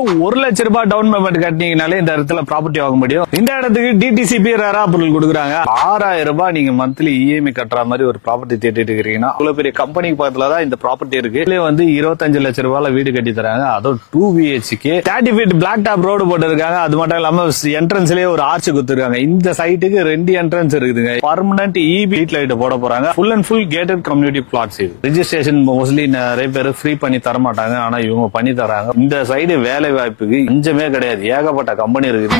1 லட்சம் ரூபாய் down payment கட்டினீங்கனாலே இந்த இடத்துல ப்ராப்பர்ட்டி வாங்க முடியும். இந்த இடத்துக்கு டிடிசிபி ரேரா அப்ரூவல் கொடுக்குறாங்க. 6000 ரூபாய் நீங்க மந்த்லி இஎம்ஐ கட்டுற மாதிரி ஒரு ப்ராப்பர்ட்டி தேடிட்டு இருக்கீங்கன்னா இவ்வளவு பெரிய கம்பெனிக்கு பக்கத்துல தான் இந்த ப்ராப்பர்ட்டி இருக்கு. இதுல வந்து 25 லட்சம் ரூபாய் வீடு கட்டி தராங்க. அதுவும் 2 BHK 30 feet black top road போட்டு இருக்காங்க. அது மட்டும் இல்லாம என்ட்ரன்ஸ்லயே ஒரு ஆர்ச் கொடுத்துருக்காங்க. இந்த சைட்டுக்கு 2 என்ட்ரன்ஸ் இருக்குதுங்க. பர்மனன்ட் இபி லைட் போட போறாங்க. Full and full gated community flats. இது ரெஜிஸ்ட்ரேஷன் மோஸ்ட்லி நிறைய பேர் ஃப்ரீ பண்ணி தர மாட்டாங்க. ஆனா இவங்க பண்ணி தராங்க. இந்த சைடு வேலை வாய்ப்புக்கு கொஞ்சமே கிடையாது. ஏகப்பட்ட கம்பெனி இருக்குது.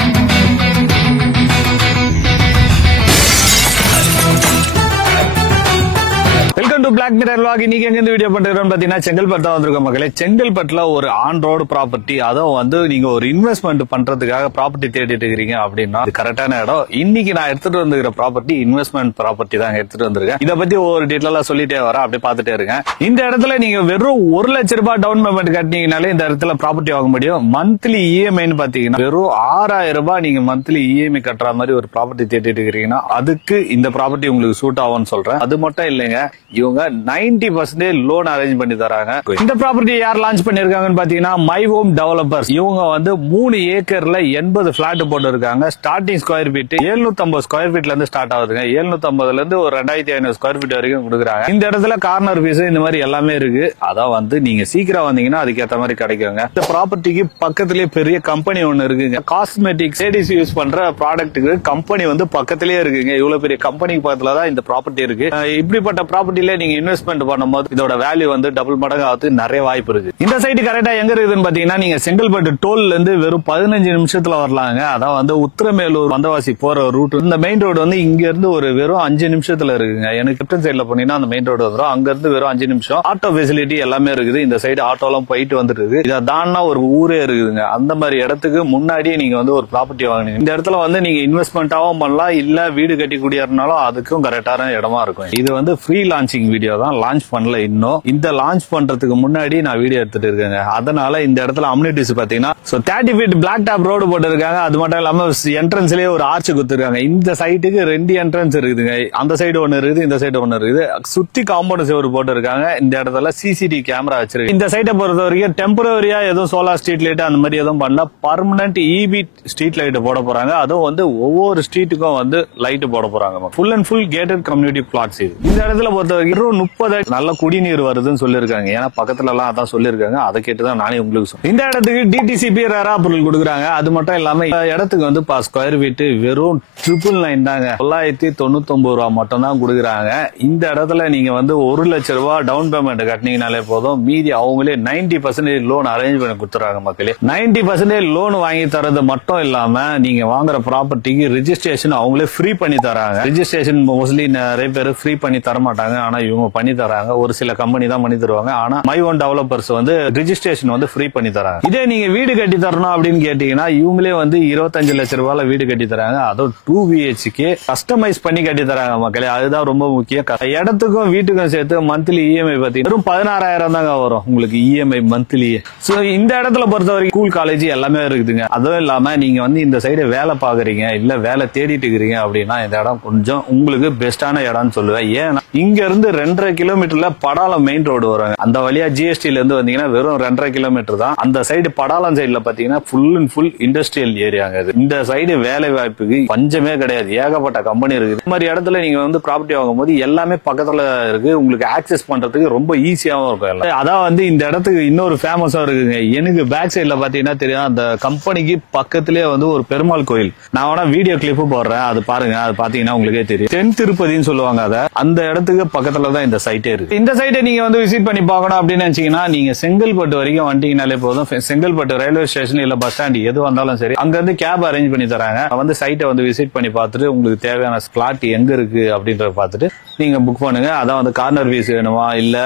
Welcome to Black Mirror vlog. இன்னைக்கு எங்க இந்த வீடியோ பண்றோம்னு பாத்தீங்கன்னா செங்கல்பட்டு வந்திருக்க மக்களே. செங்கல்பட்டுல ஒரு ஆன் ரோடு ப்ராப்பர்ட்டி, அதுவும் வந்து நீங்க ஒரு இன்வெஸ்ட்மெண்ட் பண்றதுக்காக ப்ராப்பர்ட்டி தேடிட்டு இருக்கீங்க அப்படின்னா இது கரெக்டான இடம். இன்னைக்கு நான் எடுத்துட்டு வந்துக்கிற ப்ராப்பர்ட்டி இன்வெஸ்ட்மெண்ட் ப்ராப்பர்ட்டி தான் எடுத்துட்டு வந்திருக்கேன். இதை பத்தி ஒரு டீட்டெயிலா சொல்லிட்டே வரேன், அப்படியே பாத்துட்டே இருக்கேன். இந்த இடத்துல நீங்க வெறும் 1 லட்சம் ரூபாய் டவுன் பேமெண்ட் கட்டினீங்கனாலே இந்த இடத்துல ப்ராப்பர்ட்டி வாங்க முடியும். மந்த்லி இஎம்ஐன்னு பாத்தீங்கன்னா வெறும் 6000 ரூபாய் நீங்க மந்த்லி இஎம்ஐ கட்டுற மாதிரி ஒரு ப்ராப்பர்ட்டி தேடிட்டு இருக்கீங்கன்னா அதுக்கு இந்த ப்ராப்பர்ட்டி உங்களுக்கு சூட் ஆகும்னு சொல்றேன். அது மட்டும் இல்லைங்க, இவங்க 90% லோன் அரேஞ்ச் பண்ணி தராங்க. இந்த ப்ராப்பர்ட்டி யார் லான்ச் பண்ணிருக்காங்கன்னு பாத்தீங்கன்னா மை ஹோம் டெவலப்பர்ஸ். இவங்க வந்து 3 ஏக்கர்ல 80 பிளாட் போட்டு இருக்காங்க. ஸ்டார்டிங் ஸ்கொயர் ஃபீட் 750 ஸ்கொயர் ஃபீட்ல இருந்து ஸ்டார்ட் ஆகுதுங்க. 750ல இருந்து ஒரு 2500 ஸ்கொயர் ஃபீட் வரைக்கும் கொடுக்குறாங்க. இந்த இடத்துல கார்னர் பீஸ் இந்த மாதிரி எல்லாமே இருக்கு. அதான் வந்து நீங்க சீக்கிரம் வந்தீங்கன்னா அதுக்கேற்ற மாதிரி கிடைக்குங்க. இந்த ப்ராப்பர்ட்டிக்கு பக்கத்திலேயே பெரிய கம்பெனி ஒன்னு இருக்குங்க. காஸ்மெட்டிக்ஸ் லேடிஸ் யூஸ் பண்ற ப்ராடக்ட்டுக்கு கம்பெனி வந்து பக்கத்திலேயே இருக்குங்க. இவ்வளவு பெரிய கம்பெனிக்கு பக்கத்துல தான் இந்த ப்ராப்பர்ட்டி இருக்கு. இப்படிப்பட்ட ப்ராப்பர்ட்டில நீங்க இன்வெஸ்ட்மெண்ட் பண்ணும்போது இதோட வேல்யூ வந்து டபுள் மடங்கு ஆகுது. நிறைய வாய்ப்பு இருக்கு. இந்த சைட் கரெக்டா எங்க இருக்குதுன்னு பாத்தீங்கன்னா நீங்க செங்கல்பட்டு டோல்ல இருந்து வெறும் 15 நிமிஷத்துல வரலாங்க. அதான் வந்து உத்திரமேலூர் வந்தவாசி போற ரூட். இந்த மெயின் ரோடு வந்து இங்க இருந்து ஒரு வெறும் 5 நிமிஷத்துல இருக்குங்க. எனக்கு லெஃப்ட் சைட்ல போனீங்கன்னா அந்த மெயின் ரோடு வந்துடும். அங்க இருந்து வெறும் 5 நிமிஷம். ஆட்டோ ஃபெசிலிட்டி எல்லாமே இருக்குது. இந்த சைடு ஆட்டோ எல்லாம் போயிட்டு வந்துட்டு இருக்கு. இதை தாண்டா ஒரு ஊரே இருக்குதுங்க. அந்த மாதிரி இடத்துக்கு முன்னாடியே நீங்க வந்து ஒரு ப்ராப்பர்ட்டி வாங்கினீங்க. இந்த இடத்துல வந்து நீங்க இன்வெஸ்ட்மெண்டாவும் பண்ணலாம், இல்ல வீடு கட்டி குடியேறினாலும் அதுக்கும் கரெக்டான இடமா இருக்கும். இது வந்து ஃப்ரீ லான்ச்சிங் வீடியோ தான், லான்ச் பண்ணல இன்னும். இந்த லான்ச் பண்றதுக்கு முன்னாடி நான் வீடியோ எடுத்துட்டு இருக்கேங்க. அதனால இந்த இடத்துல அம்யூனிட்டிஸ் பாத்தீங்கன்னா 30 feet பிளாக் டாப் ரோடு போட்டு இருக்காங்க. அது மட்டும் இல்லாம என்ட்ரன்ஸ்லயே ஒரு ஆர்ச் கொடுத்துருக்காங்க. இந்த சைட்டுக்கு 2 என்ட்ரன்ஸ் இருக்குதுங்க. அந்த சைடு ஒன்னு இருக்குது, இந்த சைடு ஒன்னு இருக்குது. சுத்தி காம்பவுண்ட் சுவர் போட்டு இருக்காங்க. இந்த இடத்துல சிசிடிவி கேமரா வச்சிருக்கு. இந்த சைட்டை பொறுத்த வரைக்கும் டெம்பரரியா எதுவும் சோலார் ஸ்ட்ரீட் லைட் அந்த மாதிரி எதுவும் பண்ணல. பர்மனன்ட் இபி ஸ்ட்ரீட் லைட் போட போறாங்க. அதுவும் வந்து ஒவ்வொரு ஸ்ட்ரீட்டுக்கும் வந்து லைட் போட போறாங்க. Full and full gated community flats. இது இந்த இடத்துல பொறுத்த வரைக்கும் 30 நல்ல குடிநீர் வருதுன்னு சொல்லிருக்காங்க. ஏன்னா பக்கத்துல எல்லாம் அதான் சொல்லிருக்காங்க. அதை கேட்டுதான் நானே உங்களுக்கு சொல்றேன். இந்த இடத்துக்கு டிடிசிபி ரேரா அப்ரூவல் கொடுக்குறாங்க. அது மட்டும் இல்லாம இடத்துக்கு வந்து ஸ்கொயர் ஃபீட் வெறும் 999 தாங்க. 999 ரூபா மட்டும் தான் கொடுக்குறாங்க. இந்த இடத்துல நீங்க வந்து 1 லட்சம் ரூபாய் டவுன் பேமெண்ட் கட்டினீங்கனாலே போதும். மீதி அவங்களே 90% லோன் அரேஞ்ச் பண்ணி கொடுத்துறாங்க. மக்களே 90% லோன் வாங்கி தரது மட்டும் இல்லாம நீங்க வாங்குற ப்ராப்பர்ட்டிக்கு ரெஜிஸ்ட்ரேஷன் அவங்களே ஃப்ரீ பண்ணி தராங்க. ரெஜிஸ்ட்ரேஷன் மோஸ்ட்லி நிறைய பேர் ஃப்ரீ பண்ணி தர மாட்டாங்க. ஆனா இவங்க பண்ணி தராங்க. ஒரு சில கம்பெனி தான் பண்ணி தருவாங்க. ஆனா மை ஓன் டெவலப்பர்ஸ் வந்து ரெஜிஸ்ட்ரேஷன் வந்து ஃப்ரீ பண்ணி தராங்க. இதே நீங்க வீடு கட்டி தரணும் அப்படின்னு கேட்டீங்கன்னா இவங்களே வந்து 25 லட்சம் ரூபாய் வீடு கட்டி தராங்க. அதுவும் 2 BHK கஸ்டமைஸ் பண்ணி கட்டி தராங்க. மக்களே அதுதான் ரொம்ப முக்கியம். இடத்துக்கும் வீட்டுக்கும் சேர்த்து மந்த்லி இஎம்ஐ பாத்தீங்கன்னா வெறும் 16,000 தாங்க வரும் உங்களுக்கு இஎம்ஐ மந்த்லி. சோ இந்த இடத்துல பொறுத்த வரைக்கும் ஸ்கூல் காலேஜ் எல்லாமே இருக்குதுங்க. அதுவும் இல்லாம நீங்க வந்து இந்த சைடு வேலை பாக்குறீங்க, இல்ல வேலை தேடிட்டு இருக்கிறீங்க அப்படின்னா இந்த இடம் கொஞ்சம் உங்களுக்கு பெஸ்டான இடம்னு சொல்லுவேன். ஏன்னா இங்க இருந்து 2.5 கிலோமீட்டர்ல படாலம் மெயின் ரோடு வரும். அந்த வழியா ஜிஎஸ்டில இருந்து வந்தீங்கன்னா வெறும் 2.5 கிலோமீட்டர் தான். அந்த சைடு படாலம் சைடுல பாத்தீங்கன்னா ஃபுல் அண்ட் ஃபுல் இண்டஸ்ட்ரியல் ஏரியாங்க. இந்த சைடு வேலை வாய்ப்புக்கு பஞ்சமே கிடையாது. ஏகப்பட்ட கம்பெனி இருக்குது. இந்த மாதிரி இடத்துல நீங்க வந்து ப்ராப்பர்ட்டி வாங்கும் போது எல்லாமே பக்கத்துல இருக்கு. உங்களுக்கு ஆக்சஸ் பண்றதுக்கு ரொம்ப ஈஸியாவும் இருக்கும். அதான் வந்து இந்த இடத்துக்கு இன்னொரு ஃபேமஸா இருக்குங்க. எனக்கு பேக் சைட்ல பாத்தீங்கன்னா தெரியும், அந்த கம்பெனிக்கு பக்கத்திலேயே வந்து ஒரு பெருமாள் கோயில். நான் வேணா வீடியோ கிளிப்பு போடுறேன், அது பாருங்க. அது பாத்தீங்கன்னா உங்களுக்கே தெரியும். தென் திருப்பதின்னு சொல்லுவாங்க. அத அந்த இடத்துக்கு பக்கத்துல தான் இந்த சைட்டே இருக்கு. இந்த சைட்டை நீங்க வந்து விசிட் பண்ணி பார்க்கணும் அப்படின்னு நினைச்சீங்கன்னா நீங்க செங்கல்பட்டு வரைக்கும் வந்துட்டீங்கனாலே போதும். செங்கல்பட்டு ரயில்வே ஸ்டேஷன் இல்ல பஸ் ஸ்டாண்ட் எது வந்தாலும் சரி, அங்க இருந்து கேப் அரேஞ்ச் பண்ணி தராங்க. வந்து சைட்டை வந்து விசிட் பண்ணி பார்த்துட்டு உங்களுக்கு தேவையான ஸ்பிளாட் எங்க இருக்கு அப்படின்றத பார்த்துட்டு நீங்க புக் பண்ணுங்க. அதான் வந்து கார்னர் பீஸ் வேணுமா இல்ல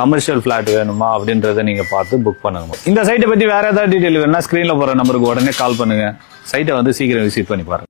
கமர்ஷியல் பிளாட் வேணுமா அப்படின்றத நீங்க பார்த்து புக் பண்ணுங்க. இந்த சைட்டை பத்தி வேற ஏதாவது டீடைல் வேணும்னா ஸ்கிரீன்ல போற நம்பருக்கு உடனே கால் பண்ணுங்க. சைட்டை வந்து சீக்கிரம் விசிட் பண்ணி பாருங்க.